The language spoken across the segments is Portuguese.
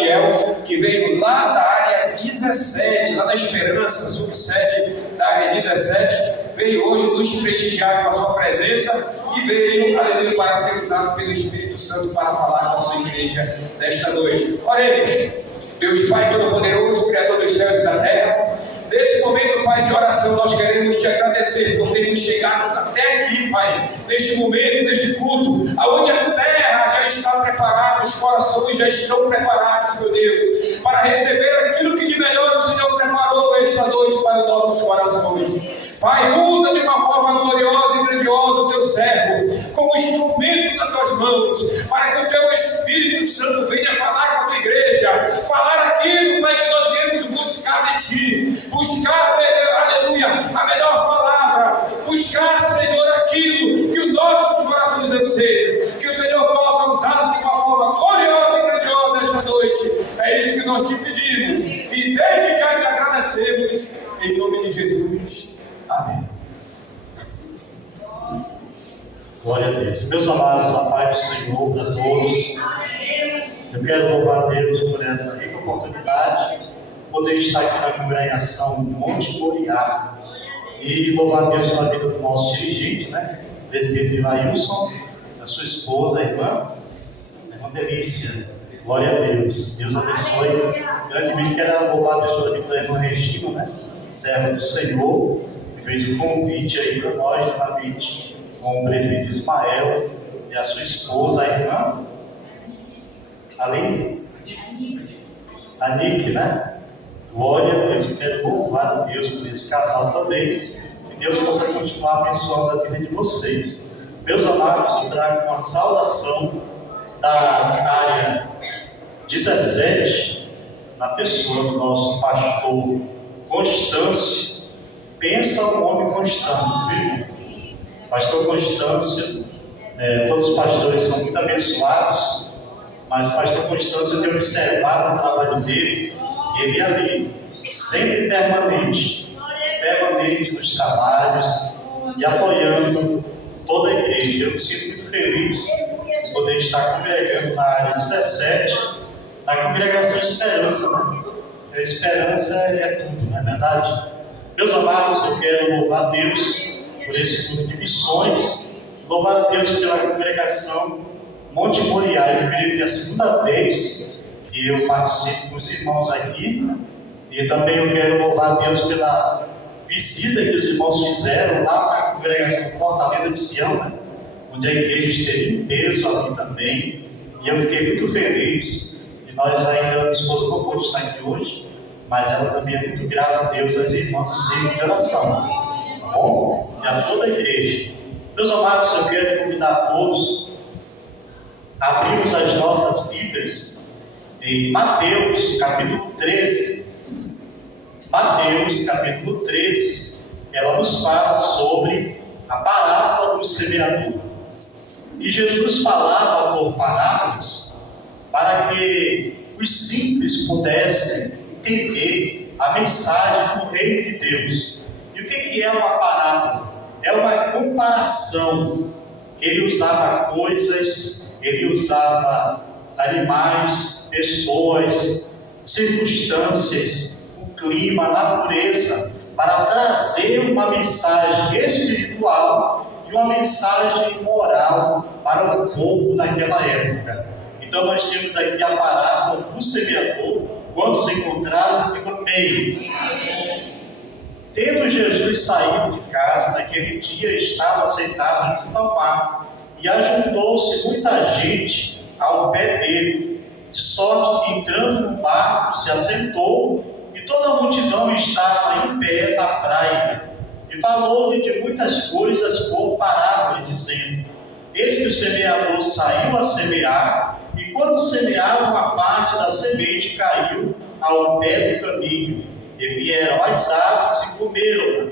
Daniel, que veio lá da área 17, lá da Esperança, subsede da área 17, veio hoje nos prestigiar com a sua presença e veio, aleluia, para ser usado pelo Espírito Santo para falar com a sua igreja nesta noite. Oremos. Deus Pai Todo-Poderoso, Criador dos céus e da terra, nesse momento, Pai, de oração, nós queremos te agradecer por termos chegado até aqui, Pai, neste momento, neste culto, aonde a terra já está preparada, os corações já estão preparados, meu Deus, para receber aquilo que de melhor o Senhor preparou esta noite para nossos corações. Pai, usa de uma forma gloriosa e grandiosa o teu servo, como instrumento das tuas mãos, para que o teu Espírito Santo venha falar com a tua igreja, falar aquilo, Pai, que nós viemos buscar de ti, buscar, aleluia, a melhor palavra, buscar, Senhor, aquilo que os nossos corações anseiam, que o Senhor possa usá-lo de uma forma gloriosa e grandiosa esta noite. É isso que nós te pedimos e desde já te agradecemos, em nome de Jesus. Amém. Glória a Deus. Meus amados, a paz do Senhor para todos. Eu quero louvar a Deus por essa rica oportunidade de poder estar aqui na congregação Monte Moriá e louvar a Deus pela vida do nosso dirigente, né? Presbítero Ivailson, da sua esposa, a irmã Delícia. Glória a Deus. Deus abençoe grandemente. Quero louvar a Deus pela vida da irmã Regina, né? Serva do Senhor, que fez o convite aí para nós, juntamente com o presbítero Ismael e a sua esposa, a irmã a Nick, né? Glória a Deus. Eu quero louvar a Deus por esse casal também. Que Deus possa continuar abençoando a vida de vocês. Meus amados, eu trago uma saudação da área 17, na pessoa do nosso pastor Constâncio. Pensa um homem Constâncio, viu? Pastor Constâncio, todos os pastores são muito abençoados, mas o pastor Constâncio tem observado o trabalho dele, e ele ali, sempre permanente nos trabalhos e apoiando toda a igreja. Eu me sinto muito feliz de poder estar congregando na área 17, na congregação Esperança, né? A esperança é tudo, não é verdade? Meus amados, eu quero louvar a Deus por esse culto de missões, louvar a Deus pela congregação Monte Moriá. Eu creio que é a segunda vez que eu participo com os irmãos aqui, e também eu quero louvar a Deus pela visita que os irmãos fizeram lá na congregação Fortaleza de Sião, né? Onde a igreja esteve em peso ali também, e eu fiquei muito feliz. E nós ainda, minha esposa não pôde estar aqui hoje, mas ela também é muito grata a Deus, as irmãs do Círculo de Oração, tá bom? E a toda a igreja. Meus amados, eu quero convidar a todos a abrirmos as nossas Bíblias em Mateus, capítulo 13. Mateus, capítulo 13, ela nos fala sobre a parábola do semeador. E Jesus falava por parábolas para que os simples pudessem entender a mensagem do reino de Deus. E o que é uma parábola? É uma comparação. Ele usava coisas, ele usava animais, pessoas, circunstâncias, o clima, a natureza, para trazer uma mensagem espiritual e uma mensagem moral para o povo naquela época. Então nós temos aqui a parábola do semeador. Quantos encontraram? Ficou bem. Tendo Jesus saído de casa, naquele dia estava sentado junto ao mar, e ajuntou-se muita gente ao pé dele, de sorte que, entrando no barco, se assentou, e toda a multidão estava em pé na praia. E falou-lhe de muitas coisas por parábola, dizendo: eis que o semeador saiu a semear, e quando semeava, uma parte da semente caiu ao pé do caminho, e vieram as aves e comeram.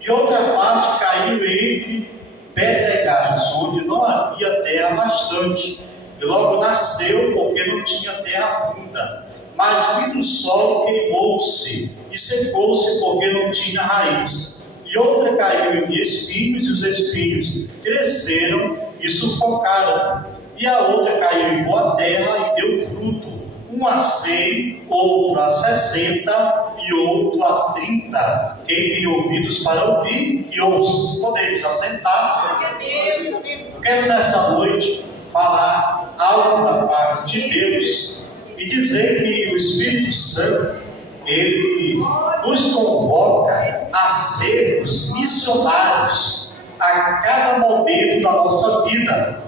E outra parte caiu entre pedregais, onde não havia terra bastante, e logo nasceu, porque não tinha terra funda. Mas vindo o sol, queimou-se, e secou-se, porque não tinha raiz. E outra caiu entre espinhos, e os espinhos cresceram e sufocaram. E a outra caiu em boa terra e deu fruto, um a 100, outro a 60 e outro a 30. Quem tem ouvidos para ouvir, que ouça. Podemos assentar. Eu quero nessa noite falar algo da parte de Deus e dizer que o Espírito Santo, ele nos convoca a sermos missionários a cada momento da nossa vida.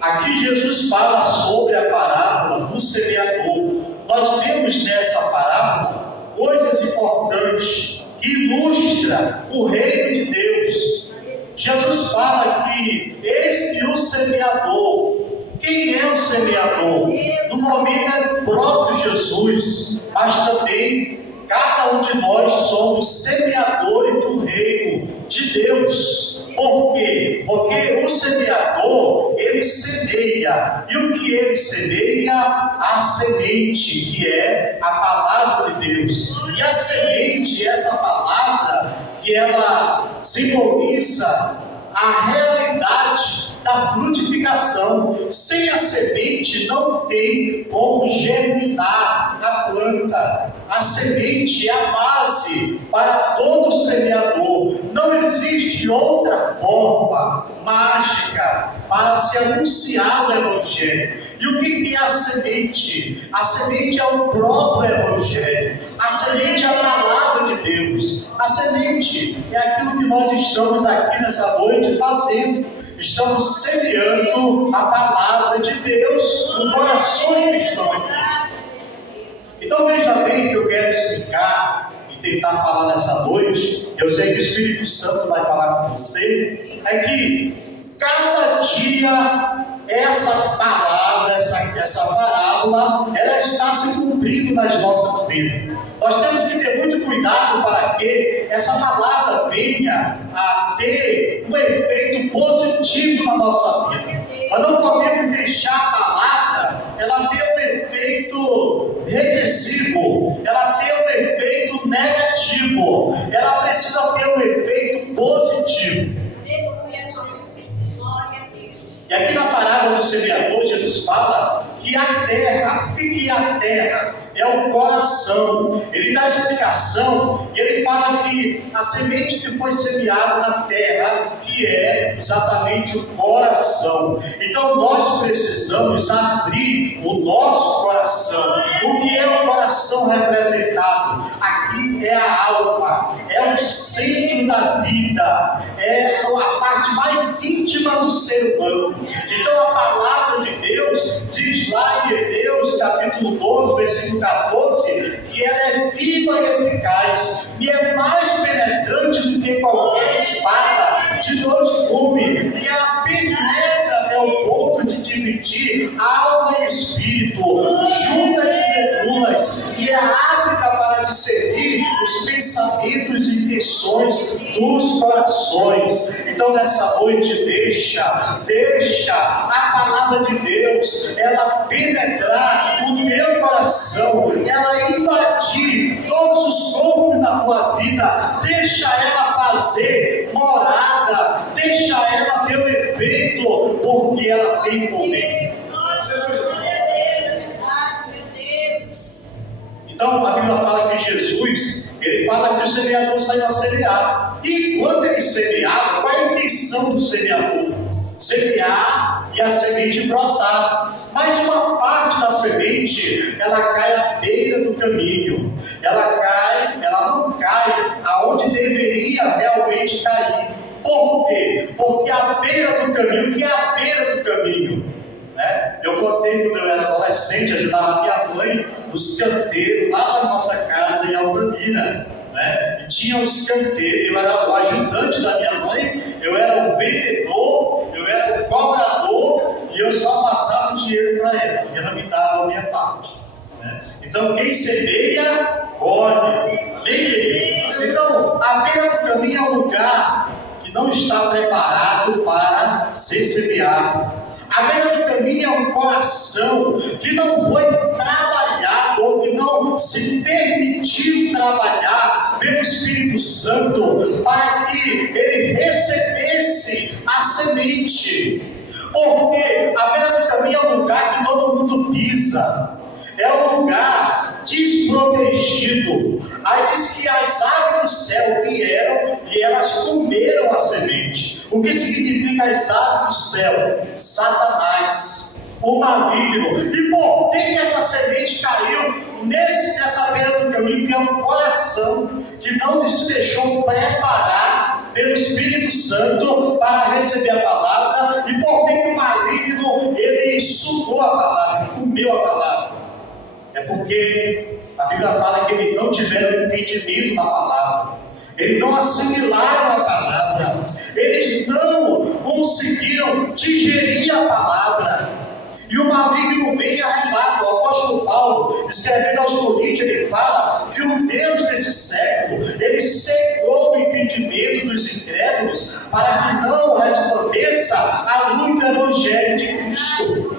Aqui Jesus fala sobre a parábola do semeador. Nós vemos nessa parábola coisas importantes que ilustram o reino de Deus. Jesus fala que esse é o semeador. Quem é o semeador? No momento é o próprio Jesus, mas também cada um de nós somos semeadores do reino de Deus. Por quê? Porque o semeador, ele semeia. E o que ele semeia? A semente, que é a palavra de Deus. E a semente, essa palavra, que ela simboliza a realidade da frutificação. Sem a semente não tem como germinar na planta. A semente é a base para todo semeador. Não existe outra forma mágica para se anunciar o Evangelho. E o que é a semente? A semente é o próprio Evangelho. A semente é a palavra de Deus. A semente é aquilo que nós estamos aqui nessa noite fazendo. Estamos semeando a palavra de Deus no corações cristãos. Então veja bem que eu quero explicar e tentar falar nessa noite. Eu sei que o Espírito Santo vai falar com você. É que cada dia essa palavra, essa parábola, ela está se cumprindo nas nossas vidas. Nós temos que ter muito cuidado para que essa palavra venha a ter um efeito positivo na nossa vida. Nós não podemos deixar a palavra ela ter um efeito regressivo, ela ter um efeito negativo, ela precisa ter um efeito positivo. E aqui na parábola do semeador, Jesus fala que a terra, o que é a terra? É o coração. Ele dá a explicação e ele fala que a semente que foi semeada na terra, que é exatamente o coração. Então nós precisamos abrir o nosso coração. O que é o coração representado? Aqui é a alma, é o centro da vida, é a parte mais íntima do ser humano. Então a palavra de Deus diz lá em Hebreus capítulo 12, versículo 14, que ela é viva e eficaz, e é mais penetrante do que qualquer espada de dois gumes, e ela penetra até o ponto de dividir alma e espírito, juntas e medulas, e é apta para discernir os pensamentos e intenções dos corações. Então nessa noite deixa a palavra de Deus ela penetrar o teu coração, ela invadir todos os cômodos da tua vida. Deixa ela fazer morada, deixa ela ter o efeito, porque ela tem poder. Então a Bíblia fala que Jesus, ele fala que o semeador saiu a semear. E quando ele semeava, qual é a intenção do semeador? Semear e a semente brotar. Mas uma parte da semente, ela cai à beira do caminho. Ela não cai aonde deveria realmente cair. Por quê? Porque a beira do caminho, o que é a beira do caminho? Eu contei quando eu era adolescente, ajudava minha mãe nos canteiros lá na nossa casa em Altamira. E tinha os canteiros, eu era o ajudante da minha mãe, eu era o vendedor, eu era o cobrador, e eu só passava o dinheiro para ela, e ela me dava a minha parte. Então quem semeia, colhe. Então a beira do caminho é um lugar que não está preparado para ser semeado. A beira do caminho é um coração que não foi trabalhado, ou que não se permitiu trabalhar pelo Espírito Santo para que ele recebesse a semente. Porque a beira do caminho é um lugar que todo mundo pisa. é um lugar desprotegido. Aí diz que as aves do céu vieram e elas comeram a semente. O que significa as aves do céu? Satanás, o maligno. E por que essa semente caiu nessa beira do caminho? Que é um coração que não se deixou preparar pelo Espírito Santo para receber a palavra. E por que o maligno ele sugou a palavra, comeu a palavra? É porque a Bíblia fala que eles não tiveram entendimento da palavra, eles não assimilaram a palavra, eles não conseguiram digerir a palavra. E o maligno vem e arrebata. O apóstolo Paulo, escrevendo aos Coríntios, ele fala que o Deus desse século, ele cegou o entendimento dos incrédulos para que não resplandeça a luz do Evangelho de Cristo.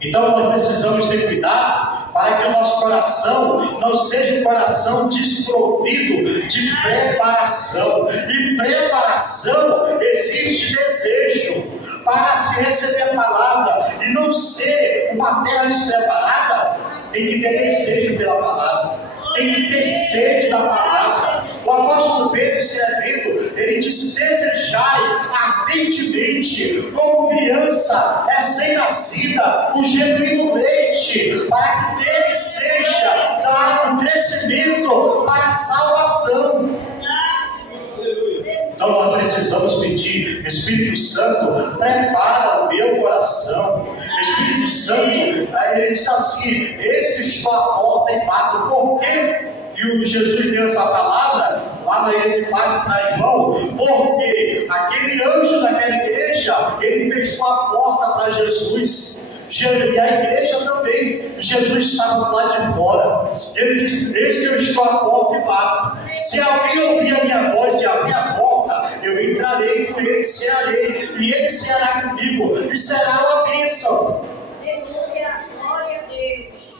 Então nós precisamos ter cuidado para que o nosso coração não seja um coração desprovido de preparação. E preparação exige desejo para se receber a palavra. E não ser uma terra despreparada, tem que ter desejo pela palavra, tem que ter sede da palavra. O apóstolo Pedro escrevendo, ele disse: desejai ardentemente, como criança recém-nascida, o genuíno leite, para que dele seja dado crescimento para a salvação. Então nós precisamos pedir: Espírito Santo, prepara o meu coração. Espírito Santo, ele diz assim: eis que estou à porta e bato. Por quê? E o Jesus deu essa palavra lá na Epifánia para João, porque aquele anjo daquela igreja, ele fechou a porta para Jesus. E a igreja também, Jesus estava lá de fora. Ele disse: eis que eu estou à porta e bato. Se alguém ouvir a minha voz e abrir a porta, eu entrarei com ele, cearei, e ele ceará comigo, e será uma bênção.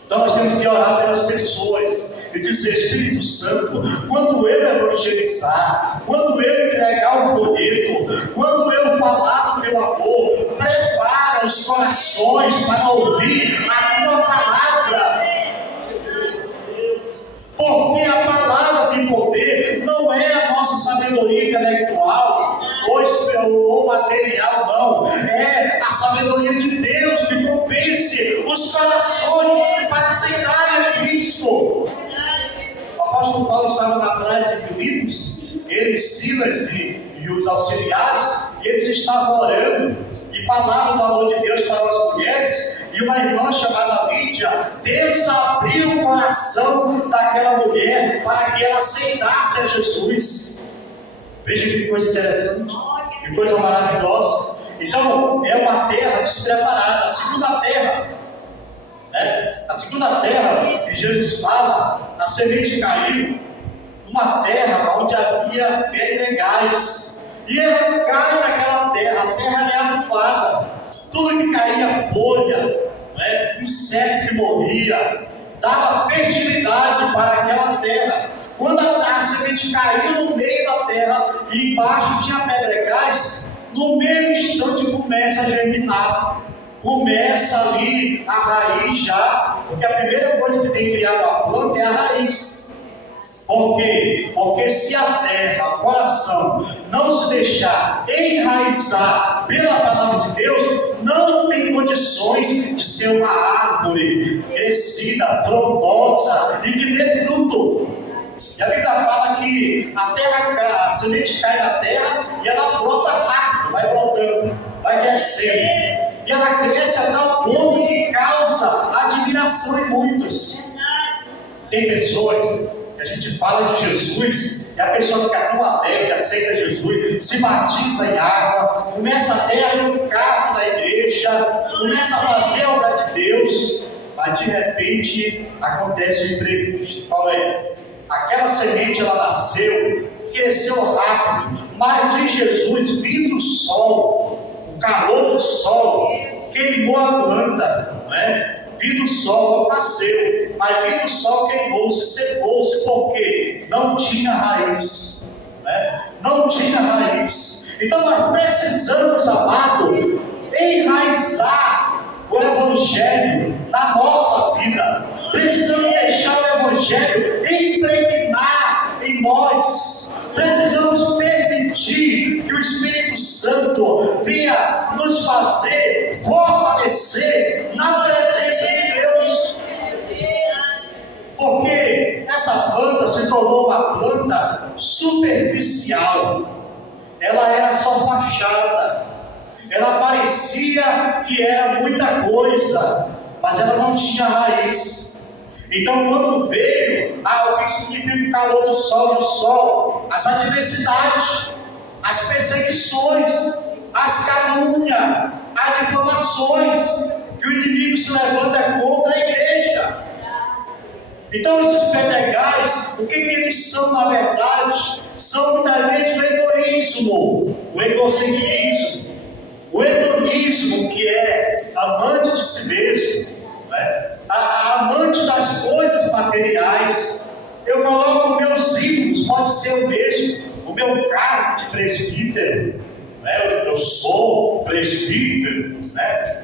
Então nós temos que orar pelas pessoas e dizer: Espírito Santo, quando eu evangelizar, quando eu entregar o folheto, quando eu falar do teu amor, prepara os corações para ouvir a tua palavra. Porque a palavra de poder não é a nossa sabedoria intelectual ou material, não. É a sabedoria de Deus que convence os corações para aceitarem a Cristo. O apóstolo Paulo estava na praia de Filipos, ele, Silas e os auxiliares, e eles estavam orando e falavam do amor de Deus para as mulheres. E uma irmã chamada Lídia, Deus abriu o coração daquela mulher para que ela aceitasse a Jesus. Veja que coisa interessante, que coisa maravilhosa. Então é uma terra despreparada, a segunda terra, né? A segunda terra que Jesus fala, a semente caiu, uma terra onde havia pedregais, e ela cai naquela terra, a terra é adubada, tudo que caía, folha, né? Inseto que morria, dava fertilidade para aquela terra. Quando a semente caiu no meio da terra e embaixo tinha pedregais, no mesmo instante começa a germinar, começa ali a raiz já, porque a primeira coisa que tem que criar uma planta é a raiz. Por quê? Porque se a terra, o coração, não se deixar enraizar pela palavra de Deus, não tem condições de ser uma árvore crescida, frondosa e que dê fruto. E a Bíblia fala que a semente cai na terra e ela brota rápido, vai brotando, vai crescendo. E ela cresce a tal ponto que causa admiração em muitos. Tem pessoas que a gente fala de Jesus e a pessoa fica tão alegre, aceita Jesus, se batiza em água, começa até a ir no carro da igreja, começa a fazer a obra de Deus, mas de repente acontece o imprevisto. Qual é? Aquela semente ela nasceu, cresceu rápido, mas de Jesus, vindo o sol, o calor do sol queimou a planta, não é? Vindo o sol, nasceu, mas vindo o sol queimou-se, secou-se, porque não tinha raiz, né? Não tinha raiz. Então nós precisamos, amado, enraizar o Evangelho na nossa vida. Precisamos deixar o Evangelho impregnar em nós. Precisamos permitir que o Espírito Santo venha nos fazer fortalecer na presença de Deus. Porque essa planta se tornou uma planta superficial. Ela era só fachada. Ela parecia que era muita coisa, mas ela não tinha raiz. Então, quando veio o que significa o calor do sol e o sol, as adversidades, as perseguições, as calúnias, as difamações que o inimigo se levanta contra a igreja. Então, esses pedregais, o que eles são na verdade? São muitas vezes o egoísmo, o egocentrismo, o hedonismo, que é amante de si mesmo, né? Amante das coisas materiais. Eu coloco meus ídolos, pode ser o mesmo, o meu cargo de presbítero, né? Eu sou presbítero, né?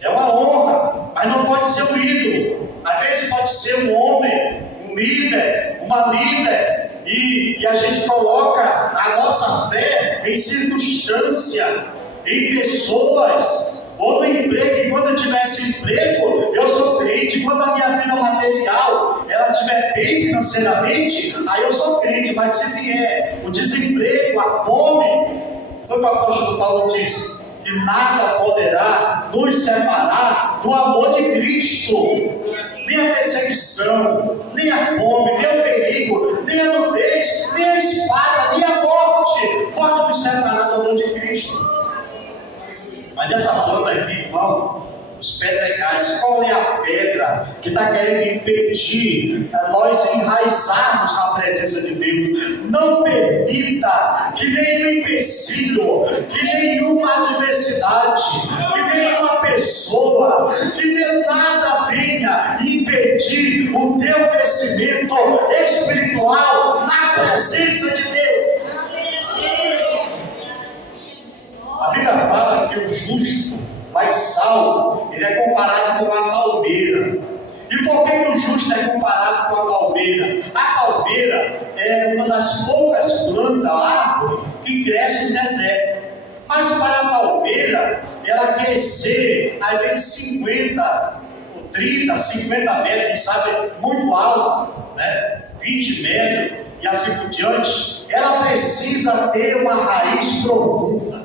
É uma honra, mas não pode ser um ídolo. Às vezes pode ser um homem, um líder, uma líder, e a gente coloca a nossa fé em circunstância, em pessoas, ou no emprego. Enquanto eu tiver esse emprego, eu sou crente. Enquanto a minha vida material ela estiver bem financeiramente, aí eu sou crente. Mas se vier o desemprego, a fome, foi o que o apóstolo Paulo disse, que nada poderá nos separar do amor de Cristo. Nem a perseguição, nem a fome, nem o perigo, nem a nudez, nem a espada, nem a morte pode nos separar do amor de Cristo. Mas essa planta aqui, irmão, os pedregais, qual é a pedra que está querendo impedir nós enraizarmos na presença de Deus? Não permita que nenhum empecilho, que nenhuma adversidade, que nenhuma pessoa, que nada venha impedir o teu crescimento espiritual na presença de Deus. A Bíblia fala que o justo, mas salvo, ele é comparado com a palmeira. E por que o justo é comparado com a palmeira? A palmeira é uma das poucas plantas, árvore, que cresce no deserto. Mas para a palmeira, ela crescer, às vezes 50, 30, 50 metros, quem sabe muito alto, né? 20 metros e assim por diante, ela precisa ter uma raiz profunda.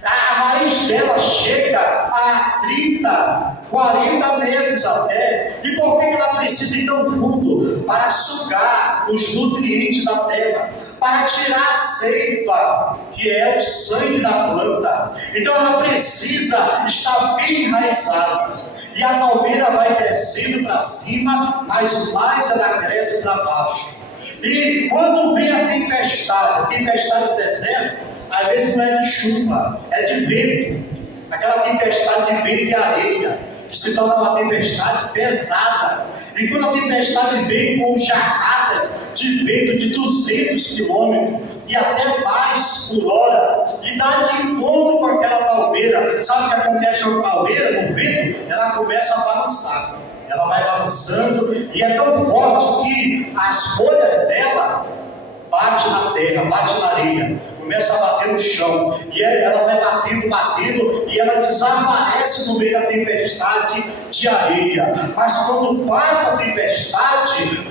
A raiz dela chega a 30, 40 metros até. E por que ela precisa ir tão fundo? Para sugar os nutrientes da terra, para tirar a seiva, que é o sangue da planta. Então ela precisa estar bem enraizada. E a palmeira vai crescendo para cima, mas mais ela cresce para baixo. E quando vem a tempestade do deserto, às vezes não é de chuva, é de vento. Aquela tempestade de vento e areia, que se torna uma tempestade pesada. E quando a tempestade vem com jarradas de vento de 200 quilômetros e até mais por hora, e dá de encontro com aquela palmeira. Sabe o que acontece com a palmeira no vento? Ela começa a balançar. Ela vai balançando e é tão forte que as folhas dela bate na terra, bate na areia, começa a bater no chão, e ela vai batendo, e ela desaparece no meio da tempestade de areia. Mas quando passa a tempestade,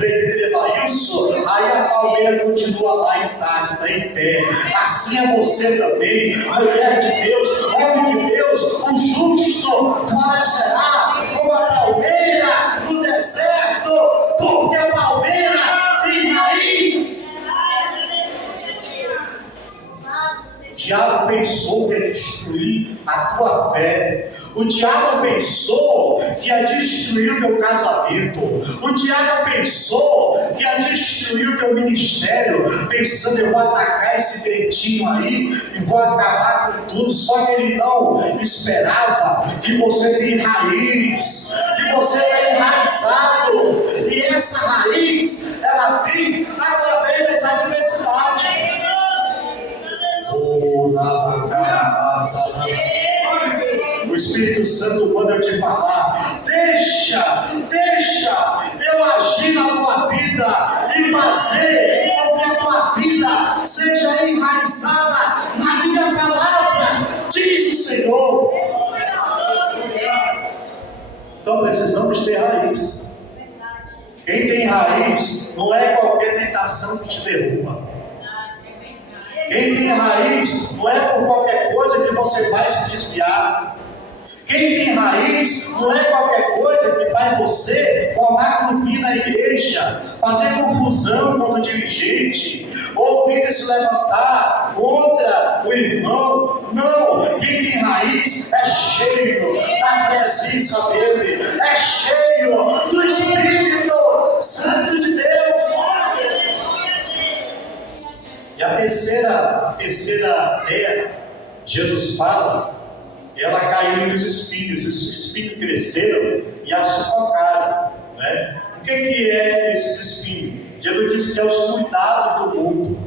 isso, aí a palmeira continua lá intacta, em pé. Assim é você também, mulher de Deus, homem de Deus. O justo florescerá como a palmeira do deserto, porque a palmeira tem raiz. O diabo pensou que ia destruir a tua fé. O diabo pensou que ia destruir o teu casamento. O diabo pensou que ia destruir o teu ministério, pensando: eu vou atacar esse dentinho aí e vou acabar com tudo. Só que ele não esperava que você tem raiz, que você está enraizado. E essa raiz, ela vem através das adversidades. O Espírito Santo manda eu te falar: deixa eu agir na tua vida e fazer com que a tua vida seja enraizada na minha palavra, diz o Senhor. Então precisamos ter raiz. Quem tem raiz não é qualquer tentação que te derruba. Quem tem raiz não é por qualquer coisa que você vai se desviar. Quem tem raiz não é qualquer coisa que vai você formar grupinho na igreja, fazer confusão contra o dirigente, ou vir se levantar contra o irmão. Não, quem tem raiz é cheio da presença dele, é cheio do Espírito Santo de Deus. E a terceira ideia, Jesus fala, ela caiu entre os espinhos. Os espinhos cresceram e a sufocaram, né? O que é esses espinhos? Jesus disse que é os cuidados do mundo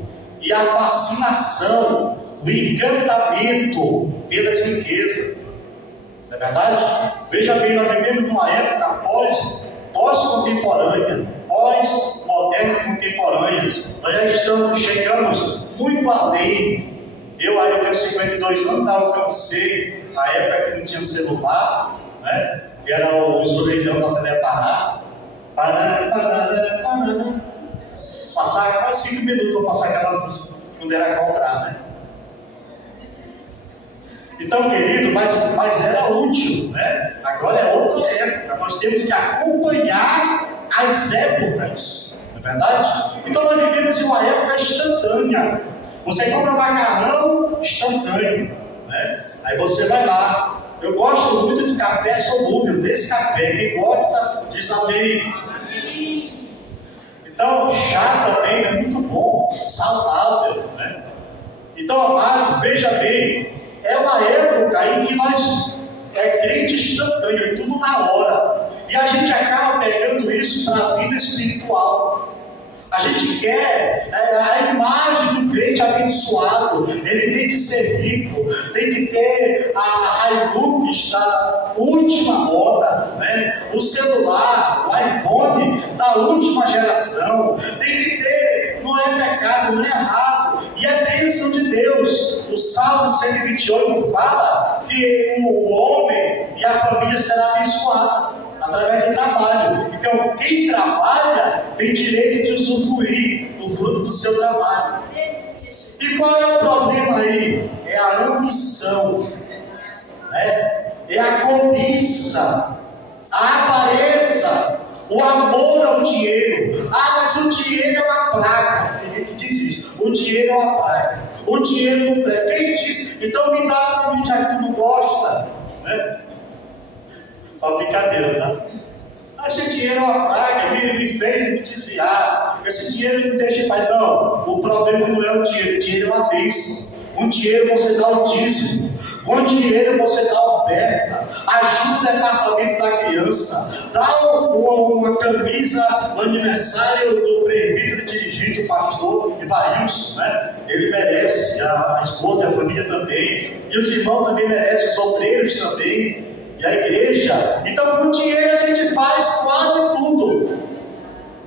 e a fascinação, o encantamento pelas riquezas. Não é verdade? Veja bem, nós vivemos numa época pós-contemporânea, pós-moderna e contemporânea. Nós já chegamos muito além. Eu tenho 52 anos, alcancei a época que não tinha celular, né? Que era o escorregão da Telepará. Passava quase 5 minutos para passar aquela música, quando era comprar, né? Então, querido, mas era útil, né? Agora é outra época, nós temos que acompanhar as épocas, não é verdade? Então nós vivemos em uma época instantânea. Você compra macarrão instantâneo, né? Aí você vai lá. Eu gosto muito de café solúvel, desse café. Quem gosta, diz amém. Então, chá também é muito bom, saudável, né? Então, amado, veja bem, é uma época em que nós crente instantâneo, tudo na hora. E a gente acaba pegando isso para a vida espiritual. A gente quer a imagem do crente abençoado. Ele tem que ser rico, tem que ter a Hilux da última moda, né? O celular, o iPhone da última geração. Tem que ter, não é pecado, não é errado, e é bênção de Deus. O Salmo 128 fala que o homem e a família será abençoada através do trabalho. Então, quem trabalha tem direito de usufruir do fruto do seu trabalho. E qual é o problema aí? É a ambição, né? É a cobiça, a avareza, o amor ao dinheiro. Mas o dinheiro é uma praga. Tem gente que diz isso. O dinheiro é uma praga. O dinheiro não presta. Quem diz? Então me dá para mim, já que tu não gosta, né? Só brincadeira, tá? Esse dinheiro é uma praga, me fez me desviar. Esse dinheiro não deixa em paz. Não, o problema não é o dinheiro é uma bênção. Com dinheiro você dá o dízimo, com dinheiro você dá oferta, ajuda o departamento da criança, dá uma camisa no aniversário do prefeito, dirigente, o pastor Ivailson, né? Ele merece, a esposa e a família também, e os irmãos também merecem, os obreiros também. E a igreja. Então, com o dinheiro a gente faz quase tudo.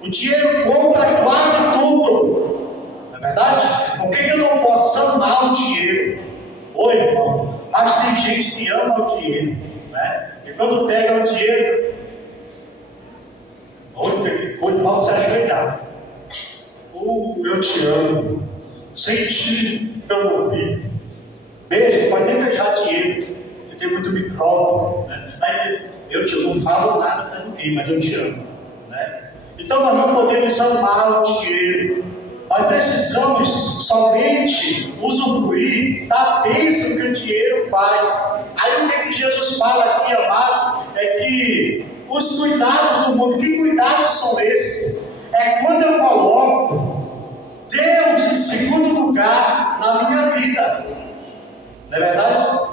O dinheiro compra quase tudo. Não é verdade? Por que eu não posso amar o dinheiro? Oi, irmão. Mas tem gente que ama o dinheiro, né? E quando pega o dinheiro, olha que coisa, mal se ajoelhar. Eu te amo. Sem ti eu não vi. Beijo, pode nem beijar dinheiro. Tem muito micrófono, né? Aí eu não falo nada para ninguém, mas eu te amo, né? Então nós não podemos amar o dinheiro. Nós precisamos somente usufruir da bênção que o dinheiro faz. Aí o que Jesus fala aqui, amado, é que os cuidados do mundo, que cuidados são esses? É quando eu coloco Deus em segundo lugar na minha vida. Não é verdade?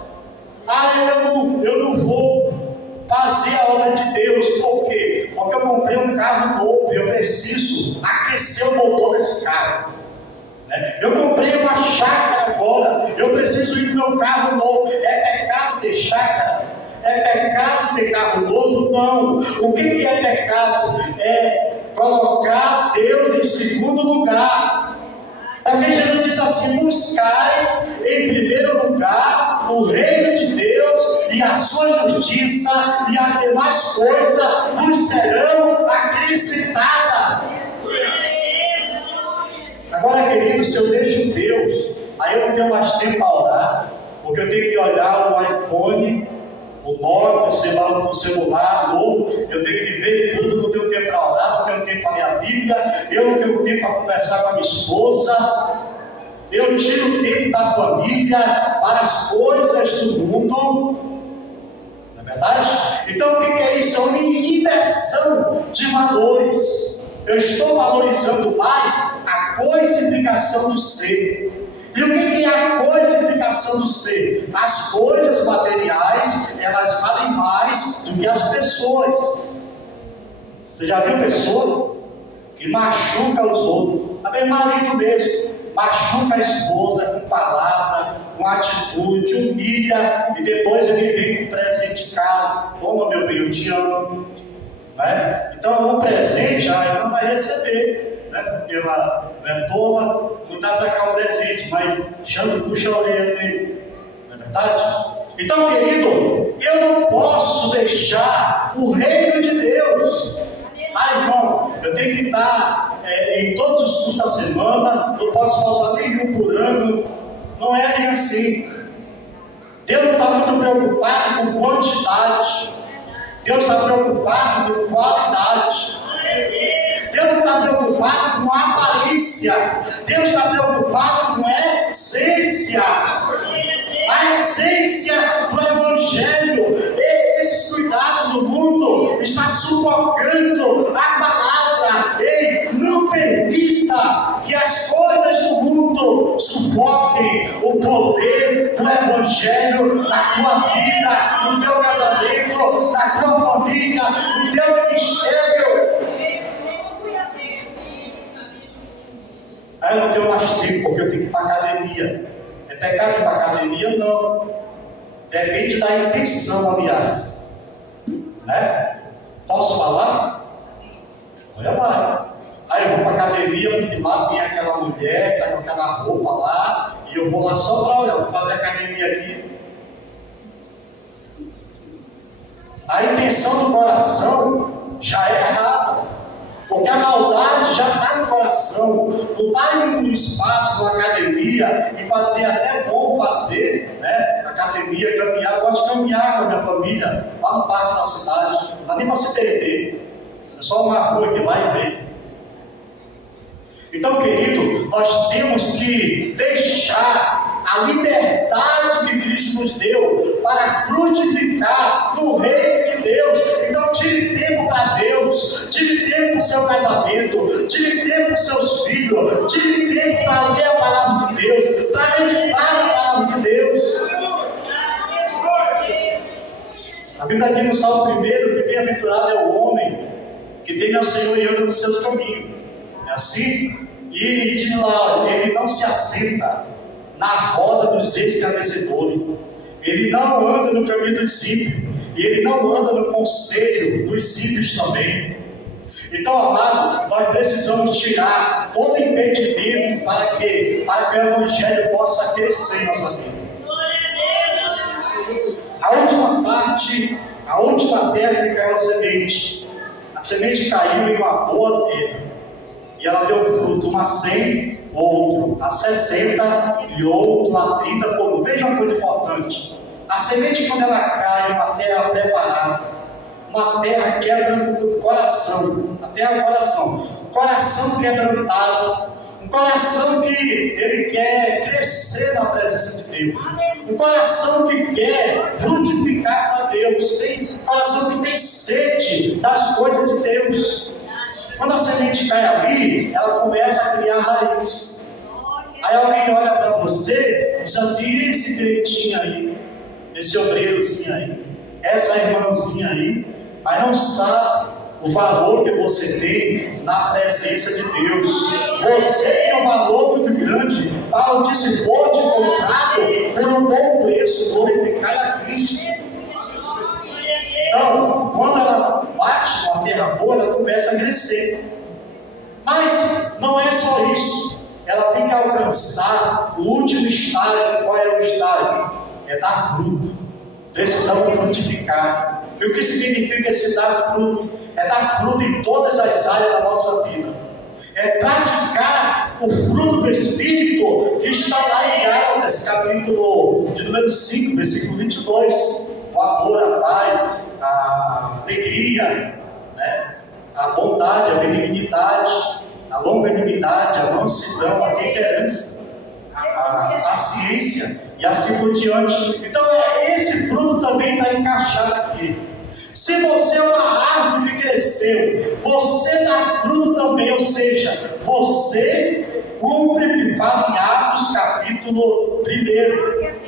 Eu não vou fazer a obra de Deus. Por quê? Porque eu comprei um carro novo e eu preciso aquecer o motor desse carro, né? Eu comprei uma chácara agora, eu preciso ir no meu carro novo. É pecado ter chácara? É Não. O que é pecado? É colocar Deus em segundo lugar. Porque Jesus diz assim: buscai em primeiro lugar o reino de Deus e a sua justiça, e as demais coisas vos serão acrescentadas. Agora, querido, se eu deixo Deus, aí eu não tenho mais tempo para orar, porque eu tenho que olhar o iPhone, o Nokia, o celular novo, eu tenho que ver tudo, não tenho tempo para orar, não tenho tempo para ler a Bíblia, eu não tenho tempo para conversar com a minha esposa, eu tiro o tempo da família para as coisas do mundo, não é verdade? Então o que é isso? É uma inversão de valores. Eu estou valorizando mais a coisificação do ser. E o que é a coisificação do ser? As coisas materiais, elas valem mais do que as pessoas. Você já viu pessoa que machuca os outros? Até marido mesmo, machuca a esposa com palavra, com atitude, humilha, e depois ele vem com um presente caro. Toma, meu bem, eu te amo. Né? Então o presente ele não vai receber, né? Porque ela não é tola, não dá para cá o presente, mas puxa a orelha dele, não é verdade? Então, querido, eu não posso deixar o reino de Deus. Irmão, eu tenho que estar em todos os cultos da semana, não posso faltar nenhum por ano. Não é bem assim. Deus não está muito preocupado com quantidade, Deus está preocupado com qualidade. Deus não está preocupado com aparência, Deus está preocupado com a essência. A essência do Evangelho. Esses cuidados do mundo está sufocando a palavra. Ei, não permita que as coisas do mundo sufoquem o poder do Evangelho na tua vida, no teu casamento, na tua família, no teu ministério. Aí eu não tenho mais tempo, porque eu tenho que ir para a academia. É pecado ir para a academia? Não. Depende da intenção, aliás. Né? Posso falar? Olha lá. Aí eu vou para a academia, porque lá tem aquela mulher, está com aquela roupa lá, e eu vou lá só para olhar, vou fazer academia aqui. A intenção do coração já é errada. Porque a maldade já está no coração, não está indo no espaço, na academia, e fazer até bom fazer, né? Academia, caminhar, eu gosto de caminhar com a minha família, lá no parque da cidade, não dá nem para se perder, é só uma rua que vai e vem. Então, querido, nós temos que deixar a liberdade que Cristo nos deu para frutificar no reino de Deus. Então tire tempo para Deus, tire tempo para o seu casamento, tire tempo para os seus filhos, tire tempo para ler a palavra de Deus, para meditar na palavra de Deus. A Bíblia diz no Salmo 1 que bem-aventurado é o homem que teme ao Senhor e anda nos seus caminhos. É assim? E diz lá, ele não se assenta na roda dos escarnecedores, ele não anda no caminho dos ímpios, e ele não anda no conselho dos ímpios também. Então, amado, nós precisamos tirar todo impedimento para que o Evangelho possa crescer em nossa vida. A última parte, a última terra que caiu a semente caiu em uma boa terra, e ela deu fruto, uma 100, outro a 60 e outro a 30 por um. Veja uma coisa importante: a semente, quando ela cai em uma terra preparada, uma terra quebrando o coração, a terra é o coração quebrantado, um coração que ele quer crescer na presença de Deus, um coração que quer frutificar para Deus, um coração que tem sede das coisas de Deus. Quando a semente cai ali, ela começa a criar raiz. Aí alguém olha para você e diz assim: esse crente aí, esse obreirozinho aí, essa irmãzinha aí, mas não sabe o valor que você tem na presença de Deus. Você tem um valor muito grande, para o que se pode comprado por um bom preço, glorificar a Cristo. Então, quando ela terra boa, ela começa a crescer. Mas não é só isso. Ela tem que alcançar o último estágio. Qual é o estágio? É dar fruto. Precisamos frutificar. E o que significa esse dar fruto? É dar fruto em todas as áreas da nossa vida. É praticar o fruto do Espírito que está lá em Gálatas, capítulo de número 5, versículo 22. O amor, a paz, a alegria, né? A bondade, a benignidade, a longanimidade, a mansidão, a temperança, a paciência e assim por diante. Então esse fruto também está encaixado aqui. Se você é uma árvore que cresceu, você dá fruto também, ou seja, você cumpre o que fala em Atos capítulo 1.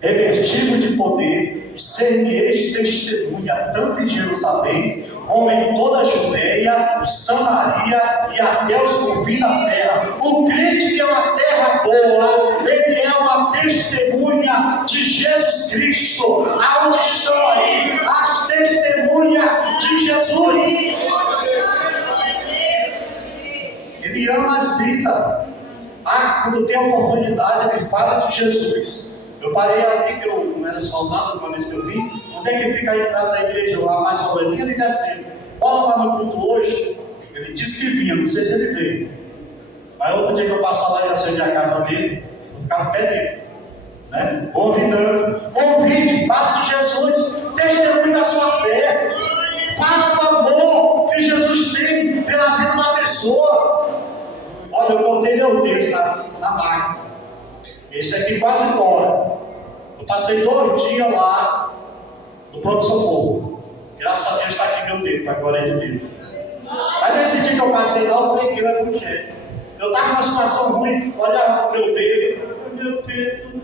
Revestido de poder, ser-me-eis testemunha, tanto em Jerusalém, como em toda a Judeia, Samaria e até os confins da terra. O crente que é uma terra boa, ele é uma testemunha de Jesus Cristo. Aonde estão aí as testemunhas de Jesus? Ele ama as vidas. Quando tem a oportunidade, ele fala de Jesus. Eu parei ali, que eu não era asfaltado, uma vez que eu vim. Onde é que fica a entrada da igreja? Lá mais ao banheiro, ele desceu. Bora lá no culto hoje. Ele disse que vinha, não sei se ele veio. Mas outro dia que eu passar lá e acender a casa dele, eu ficava até dele, né? Convidando. Convide, fala de Jesus. Testemunhe da sua fé. Fala do amor que Jesus tem pela vida da pessoa. Olha, eu cortei meu dedo na máquina. Esse aqui quase embora. Eu passei 2 dias lá no pronto-socorro. Graças a Deus está aqui meu dedo, para a glória de Deus. Mas nesse dia que eu passei lá, eu preguei o evangelho. Eu estava numa situação ruim, olhava para o meu dedo,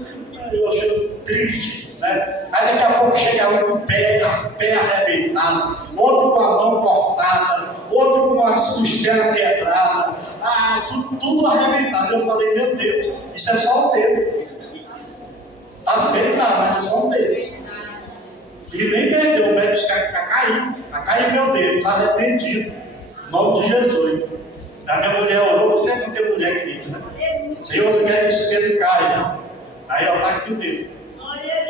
eu achei triste, né? Aí daqui a pouco chega um com o pé arrebentado, outro com a mão cortada, outro com as costelas quebradas. Tudo arrebentado. Eu falei, meu Deus, isso é só um dedo. Tá bem, mas é só um dedo. Ele nem perdeu, o médico vai cair meu dedo, está arrependido. Em nome de Jesus. A minha mulher orou, porque não tem mulher crente, né? Senhor, não quer que esse dedo caia. Aí ela está aqui o dedo.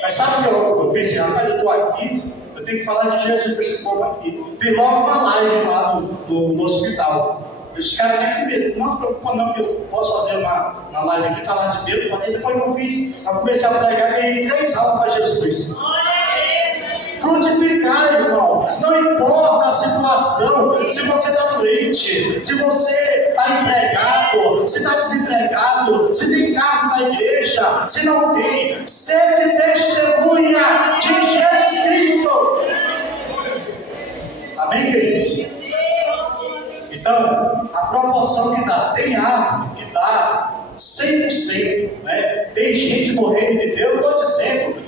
Mas sabe o que eu pensei? Rapaz, eu estou aqui, eu tenho que falar de Jesus para esse povo aqui. Fiz logo uma live lá no hospital. Os caras têm com medo. Não se preocupa não, que eu posso fazer uma live aqui, falar de Deus. Depois eu fiz, eu comecei a pregar, ganhei 3 almas para Jesus. Frutificar, irmão. Não importa a situação, se você está doente, se você está empregado, se está desempregado, se tem cargo na igreja, se não tem, seja testemunha de Jesus Cristo. Amém, queridos? Então, a proporção que dá, tem árvore que dá 100%, né? Tem gente morrendo de Deus, eu estou dizendo,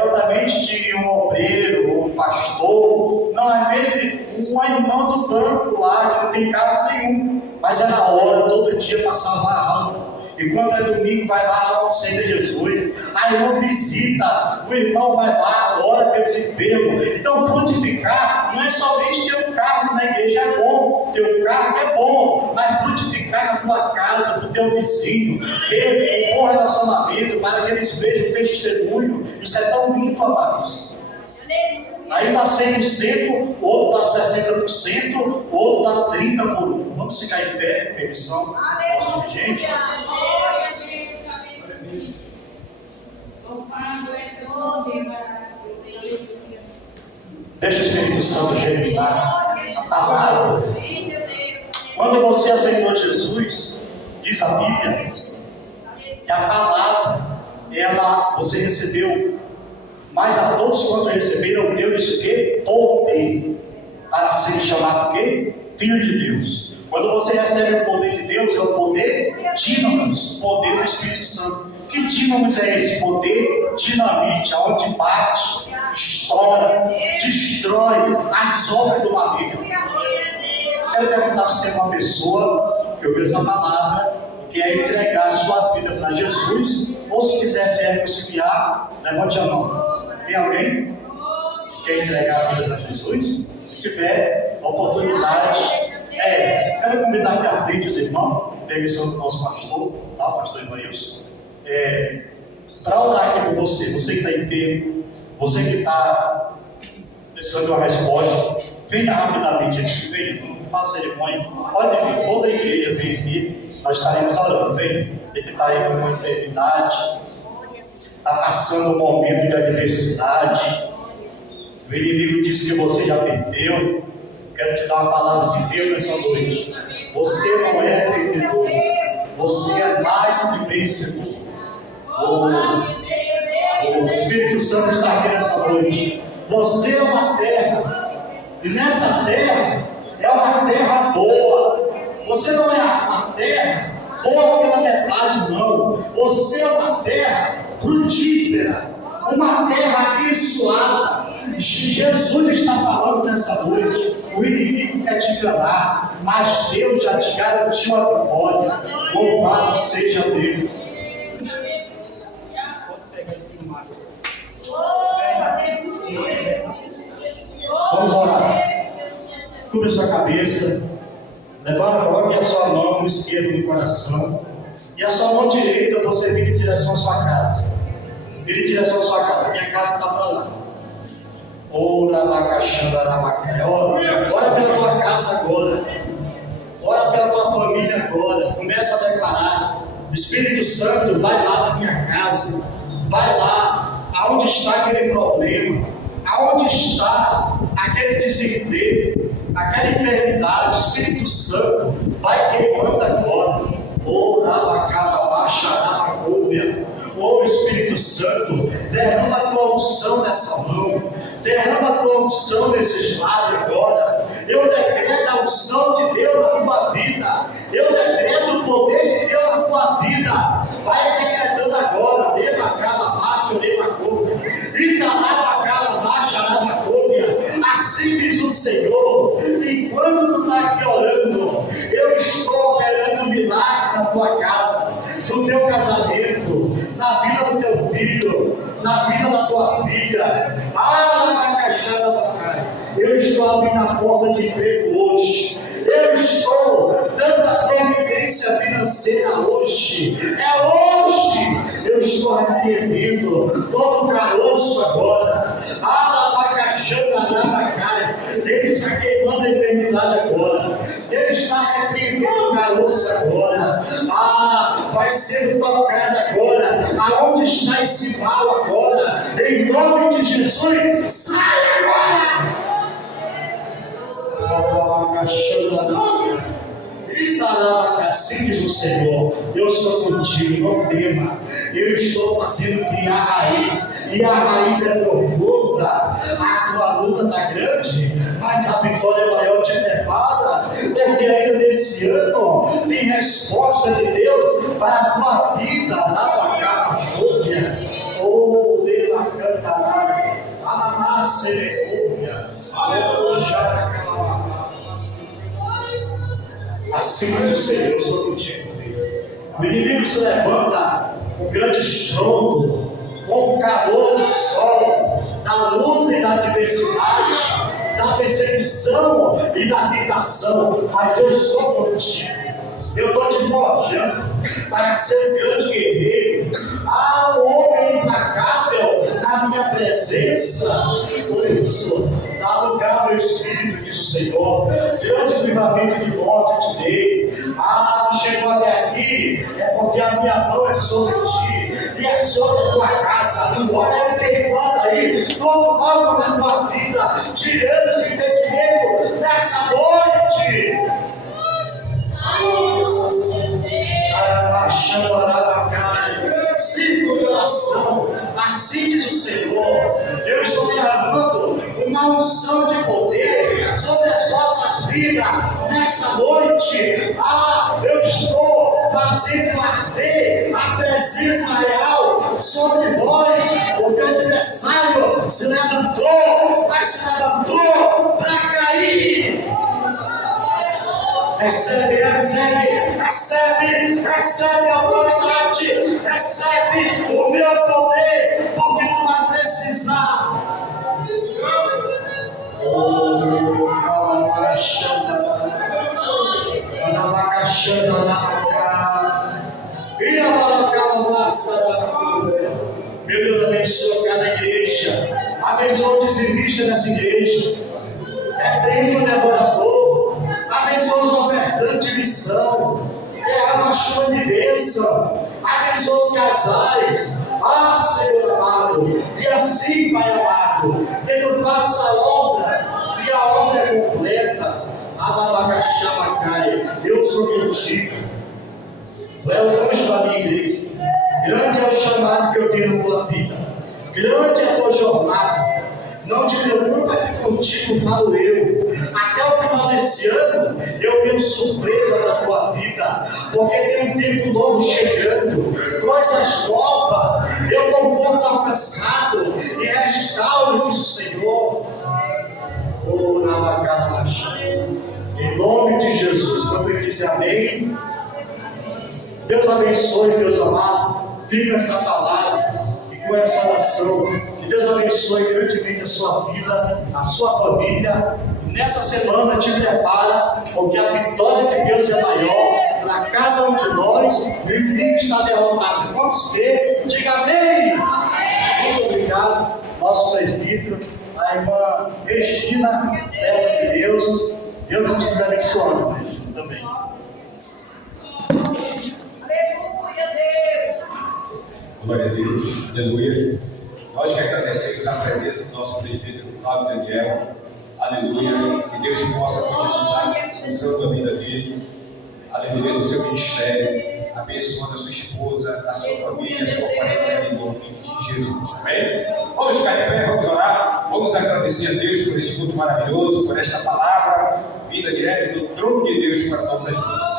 propriamente de um obreiro, um pastor, não é mesmo uma irmã do banco lá, que não tem cargo nenhum, mas é na hora, todo dia para salvar alma. E quando é domingo, vai lá, aceita Jesus. A irmã visita, o irmão vai lá, ora pelos enfermos. Então, frutificar não é somente ter um cargo na igreja, é bom. Ter um cargo é bom, mas frutificar na tua casa, para o teu vizinho, ter um bom relacionamento, para que eles vejam o testemunho. Isso é tão lindo, amados. Aí dá 100%, outro dá 60%, outro dá 30%. Vamos ficar em pé, permissão aos dirigentes. Deixa o Espírito Santo germinar a palavra. Quando você aceitou Jesus, diz a Bíblia, que a palavra, você recebeu, mas a todos quantos receberam, Deus o quê? Poder, para ser chamado o quê? Filho de Deus. Quando você recebe o poder de Deus, é o poder dínamos, poder do Espírito Santo. Que dínamos é esse? Poder dinamite, aonde bate, estoura, destrói as obras do maligno. Quero perguntar se tem uma pessoa que ouviu essa palavra e quer entregar a sua vida para Jesus, ou se quiser se reconciliar, levante a mão. Tem alguém? quer entregar a vida para Jesus, se tiver a oportunidade, quero convidar aqui à frente os irmãos, permissão do nosso pastor, tá, pastor Ivanilson, para orar aqui por você, você que está inteiro, você que está precisando de uma resposta, venha rapidamente aqui, venha, não faça cerimônia, pode vir, toda a igreja vem aqui, nós estaremos orando, venha, você que está aí com uma enfermidade, está passando um momento de adversidade, o inimigo disse que você já perdeu. Quero te dar uma palavra de Deus nessa noite. Você não é perdedor, você é mais que vencedor. O Espírito Santo está aqui nessa noite. Você é uma terra, e nessa terra é uma terra boa. Você não é uma terra boa pela metade, não. Você é uma terra frutífera, uma terra abençoada. Jesus está falando nessa noite. O inimigo quer te enganar, mas Deus já te garantiu a vitória. Louvado seja Deus. Vamos orar. Cubra sua cabeça. Coloque a sua mão esquerda no coração. E a sua mão direita você vira em direção à sua casa. Vira em direção à sua casa. Minha casa está para lá. Ora pela tua casa agora. Ora pela tua família agora. Começa a declarar. Espírito Santo, vai lá na minha casa. Vai lá. Aonde está aquele problema? Aonde está aquele desemprego? Aquela enfermidade? Espírito Santo, vai queimando agora. Oh Espírito Santo, derrama a tua unção nessa mão, derrama a tua unção nesses lábios agora. Eu decreto a unção de Deus na tua vida, eu decreto o poder de Deus na tua vida. Vai decretando agora, assim diz o Senhor. Enquanto tu está aqui orando, eu estou operando um milagre na tua casa, no teu casamento, na vida do teu filho, na vida da tua filha. Eu estou abrindo a porta de emprego hoje. Eu estou dando a providência financeira hoje. É hoje. Eu estou arrependendo todo o caroço agora. Ele está queimando a enfermidade agora. Ele está arrependendo o caroço agora. Vai sendo tocado agora. Aonde está esse mal agora? Em nome de Jesus, sai agora! Assim diz o Senhor: eu sou contigo, não tema. Eu estou fazendo criar raiz, e a raiz é profunda. A tua luta está grande, mas a vitória maior te prepara, porque ainda nesse ano tem resposta de Deus para a tua vida. Na tua casa, Júlia, ou Deus cantará, assim diz o Senhor: eu sou contigo. O inimigo se levanta com grande estrondo, com o calor do sol, da luta e da adversidade, da perseguição e da tentação, mas eu sou contigo. Eu estou te forjando para ser um grande guerreiro, um homem implacável na minha presença. Por isso, dá lugar ao meu espírito, diz o Senhor. Grande livramento de morte te dei. Chegou até aqui, é porque a minha mão é sobre ti e é sobre a tua casa. Olha ele queimando aí todo mal da tua vida, tirando esse impedimento nessa noite. Círculo de oração, assim diz o Senhor: eu estou derramando uma unção de poder sobre as vossas vidas nessa noite. Eu estou fazendo arder a presença real sobre vós. O teu adversário se levantou, mas se levantou para cair. Recebe a autoridade, recebe o meu poder, porque tu vai precisar. artista nessa igreja. É crente ou devorador. Abençoa os ofertantes de missão. Derrama a chuva de bênção. Abençoa os casais. Ah, Senhor amado. E assim, Pai amado, que tu faça a obra. E a obra é completa. Alabacaxamacai. Eu sou contigo. Tu é o anjo da minha igreja. Grande é o chamado que eu tenho na tua vida. Grande é a tua jornada. Não te preocupa que contigo falo eu. Até o final desse ano, eu tenho surpresa na tua vida. Porque tem um tempo novo chegando. Coisas novas. Eu não vou alcançado. E restauro, diz o Senhor. Oh, em nome de Jesus. Quando ele dizer amém. Deus abençoe, Deus amado. Fica essa palavra e com essa oração. Que Deus abençoe grandemente a sua vida, a sua família. E nessa semana te prepara, porque a vitória de Deus é maior para cada um de nós. O inimigo está derrotado. Quantos crê? Diga amém. Muito obrigado, nosso presbítero, a irmã Regina, serva de Deus. Deus nos abençoe, Regina, também. Glória a Deus, aleluia. Nós que agradecemos a presença do nosso presbítero Fábio Daniel, aleluia. Que Deus possa continuar usando a vida dele, aleluia, no seu ministério, abençoando a sua esposa, a sua família, a sua parentela, em nome de Jesus, amém? Vamos ficar de pé, vamos orar, vamos agradecer a Deus por esse culto maravilhoso, por esta palavra vinda direto do trono de Deus para nossas vidas.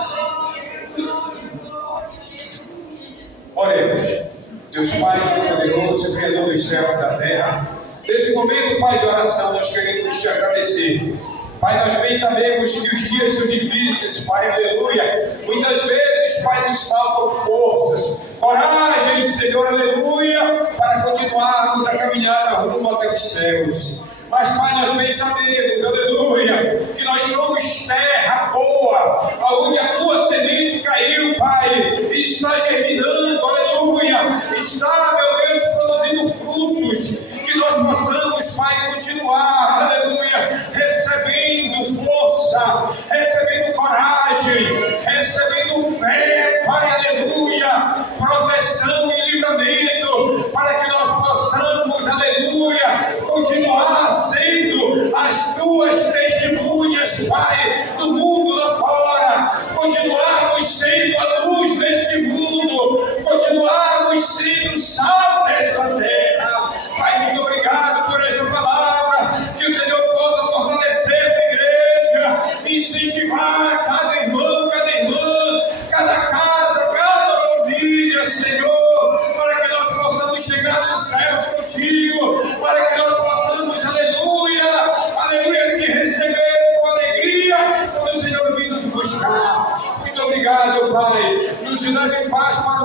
Oremos. Deus Pai Todo-Poderoso, Criador dos céus e da terra, nesse momento, Pai, de oração, nós queremos te agradecer. Pai, nós bem sabemos que os dias são difíceis, Pai, aleluia. Muitas vezes, Pai, nos faltam forças, coragem, Senhor, aleluia, para continuarmos a caminhar rumo até os céus. Mas, Pai, nós bem sabemos, aleluia, que nós somos terra boa, aonde a tua semente caiu, Pai, e está germinando, aleluia, está, meu Deus, produzindo frutos, que nós possamos, Pai, continuar, aleluia, recebendo força, recebendo coragem, recebendo fé, Pai, aleluia, proteção e livramento, para que nós possamos, aleluia, continuar sendo as tuas testemunhas, Pai, do mundo lá fora, continuarmos sendo a luz deste mundo, continuarmos sendo sal desta terra. Pai, muito obrigado por esta palavra, que o Senhor possa fortalecer a igreja, incentivar cada irmão, cada irmã, cada casa, cada família, Senhor, para que nós possamos chegar nos céus contigo, para que nós possamos, aleluia, aleluia, te receber com alegria, quando o Senhor vir nos buscar. Muito obrigado, Pai, nos dá em paz para